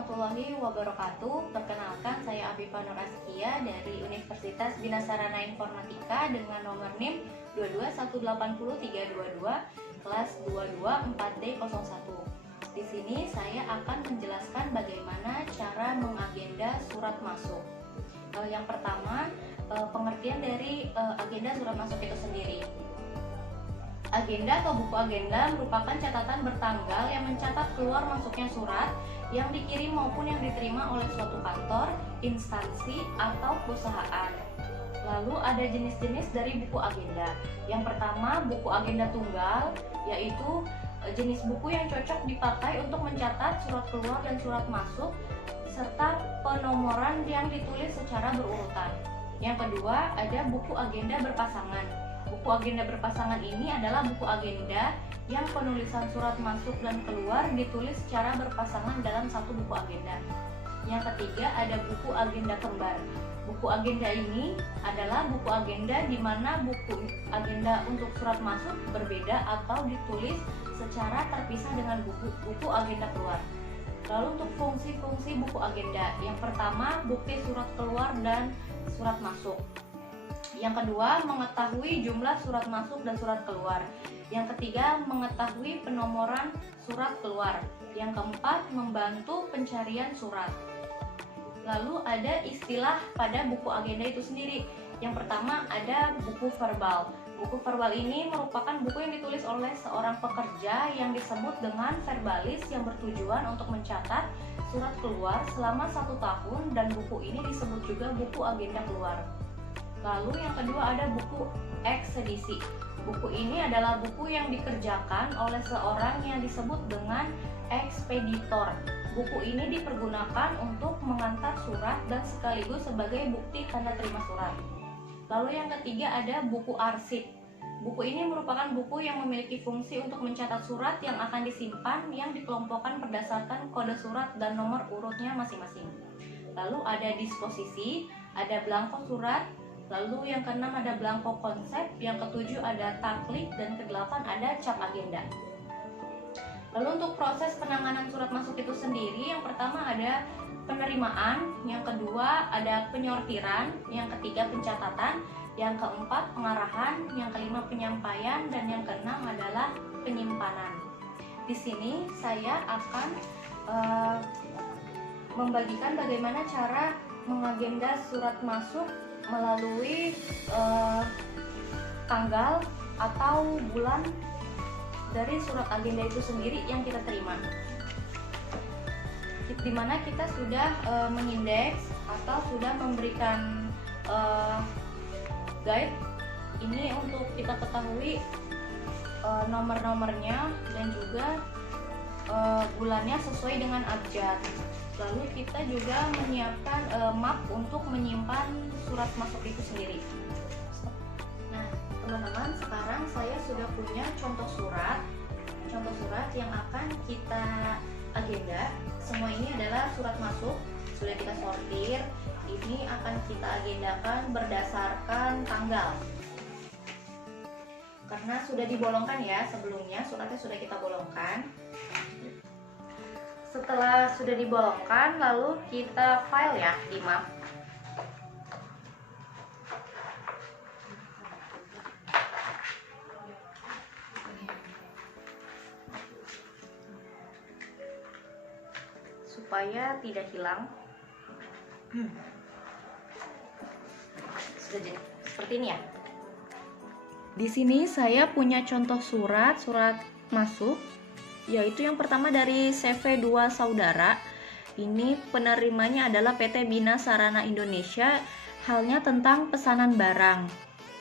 warahmatullahi wabarakatuh. Perkenalkan, saya Afifah Nur Askia dari Universitas Bina Sarana Informatika dengan nomor NIM 22180-322 kelas 22 4D01. Di sini saya akan menjelaskan bagaimana cara mengagenda surat masuk. Yang pertama, pengertian dari agenda surat masuk itu sendiri. Agenda atau buku agenda merupakan catatan bertanggal yang mencatat keluar masuknya surat yang dikirim maupun yang diterima oleh suatu kantor, instansi, atau perusahaan. Lalu ada jenis-jenis dari buku agenda. Yang pertama, buku agenda tunggal, yaitu jenis buku yang cocok dipakai untuk mencatat surat keluar dan surat masuk serta penomoran yang ditulis secara berurutan. Yang kedua, ada buku agenda berpasangan. Buku agenda berpasangan ini adalah buku agenda yang penulisan surat masuk dan keluar ditulis secara berpasangan dalam satu buku agenda. Yang ketiga, ada buku agenda kembar. Buku agenda ini adalah buku agenda di mana buku agenda untuk surat masuk berbeda atau ditulis secara terpisah dengan buku agenda keluar. Lalu untuk fungsi-fungsi buku agenda, yang pertama, bukti surat keluar dan surat masuk. Yang kedua, mengetahui jumlah surat masuk dan surat keluar. Yang ketiga, mengetahui penomoran surat keluar. Yang keempat, membantu pencarian surat. Lalu ada istilah pada buku agenda itu sendiri. Yang pertama, ada buku verbal. Buku verbal ini merupakan buku yang ditulis oleh seorang pekerja yang disebut dengan verbalis yang bertujuan untuk mencatat surat keluar selama 1 tahun, dan buku ini disebut juga buku agenda keluar. Lalu yang kedua, ada buku ekspedisi. Buku ini adalah buku yang dikerjakan oleh seorang yang disebut dengan ekspeditor. Buku ini dipergunakan untuk mengantar surat dan sekaligus sebagai bukti tanda terima surat. Lalu yang ketiga, ada buku arsip. Buku ini merupakan buku yang memiliki fungsi untuk mencatat surat yang akan disimpan yang dikelompokkan berdasarkan kode surat dan nomor urutnya masing-masing. Lalu ada disposisi, ada belangko surat. Lalu yang keenam ada belangko konsep, yang ketujuh ada taklik, dan kedelapan ada cap agenda. Lalu untuk proses penanganan surat masuk itu sendiri, yang pertama ada penerimaan, yang kedua ada penyortiran, yang ketiga pencatatan, yang keempat pengarahan, yang kelima penyampaian, dan yang keenam adalah penyimpanan. Di sini saya akan membagikan bagaimana cara mengagenda surat masuk melalui tanggal atau bulan dari surat agenda itu sendiri yang kita terima, dimana kita sudah mengindeks atau sudah memberikan guide ini untuk kita ketahui nomor-nomornya dan juga bulannya sesuai dengan abjad. Lalu kita juga menyiapkan map untuk menyimpan surat masuk itu sendiri. Nah, teman-teman, sekarang saya sudah punya contoh surat yang akan kita agenda. Semua ini adalah surat masuk, sudah kita sortir. Ini akan kita agendakan berdasarkan tanggal. Karena sudah dibolongkan ya, sebelumnya suratnya sudah kita bolongkan. Setelah sudah dibolongkan, lalu kita file ya di map. Supaya tidak hilang. Sudah jadi seperti ini ya. Di sini saya punya contoh surat masuk, yaitu yang pertama dari CV2 Saudara. Ini penerimanya adalah PT Bina Sarana Indonesia, halnya tentang pesanan barang.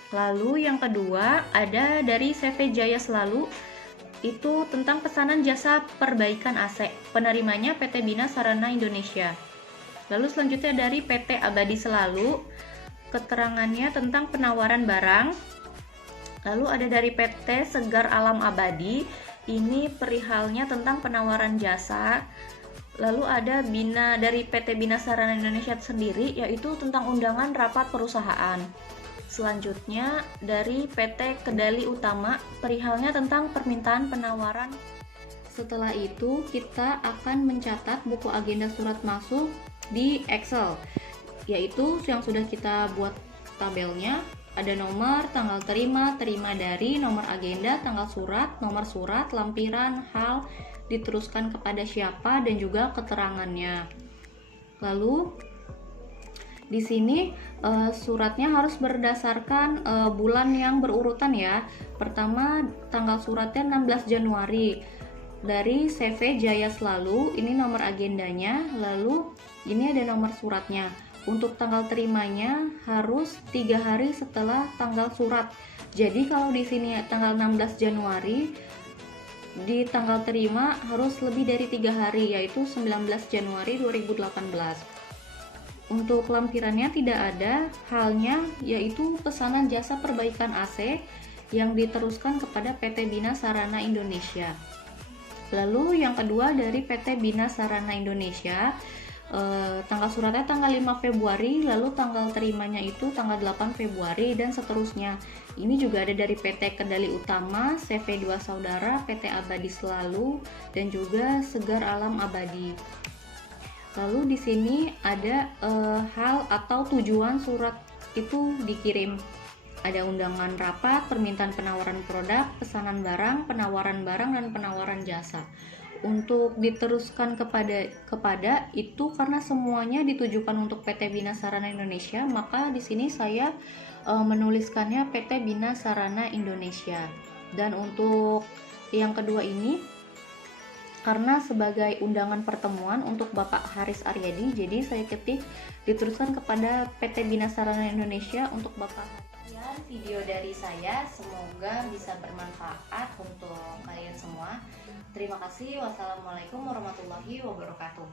Lalu yang kedua ada dari CV Jaya Selalu, itu tentang pesanan jasa perbaikan AC, penerimanya PT Bina Sarana Indonesia. Lalu selanjutnya dari PT Abadi Selalu, keterangannya tentang penawaran barang. Lalu ada dari PT Segar Alam Abadi, ini perihalnya tentang penawaran jasa. Lalu ada dari PT Bina Sarana Indonesia sendiri, yaitu tentang undangan rapat perusahaan. Selanjutnya dari PT Kedali Utama, perihalnya tentang permintaan penawaran Setelah itu kita akan mencatat buku agenda surat masuk di Excel, yaitu yang sudah kita buat tabelnya. Ada nomor, tanggal terima, terima dari, nomor agenda, tanggal surat, nomor surat, lampiran, hal, diteruskan kepada siapa, dan juga keterangannya. Lalu di sini suratnya harus berdasarkan bulan yang berurutan ya. Pertama tanggal suratnya 16 Januari dari CV Jaya Selalu, ini nomor agendanya, lalu ini ada nomor suratnya. Untuk tanggal terimanya harus 3 hari setelah tanggal surat. Jadi kalau di sini tanggal 16 Januari, di tanggal terima harus lebih dari 3 hari, yaitu 19 Januari 2018. Untuk lampirannya tidak ada, halnya yaitu pesanan jasa perbaikan AC yang diteruskan kepada PT Bina Sarana Indonesia. Lalu yang kedua dari PT Bina Sarana Indonesia, tanggal suratnya tanggal 5 Februari, lalu tanggal terimanya itu tanggal 8 Februari, dan seterusnya. Ini juga ada dari PT Kendali Utama, CV2 Saudara, PT Abadi Selalu, dan juga Segar Alam Abadi. Lalu di sini ada hal atau tujuan surat itu dikirim. Ada undangan rapat, permintaan penawaran produk, pesanan barang, penawaran barang, dan penawaran jasa. Untuk diteruskan kepada itu karena semuanya ditujukan untuk PT Bina Sarana Indonesia, maka di sini saya menuliskannya PT Bina Sarana Indonesia. Dan untuk yang kedua ini karena sebagai undangan pertemuan untuk Bapak Haris Aryadi, jadi saya ketik diteruskan kepada PT Bina Sarana Indonesia untuk Bapak Haris. Video dari saya semoga bisa bermanfaat untuk kalian semua. Terima kasih. Wassalamualaikum warahmatullahi wabarakatuh.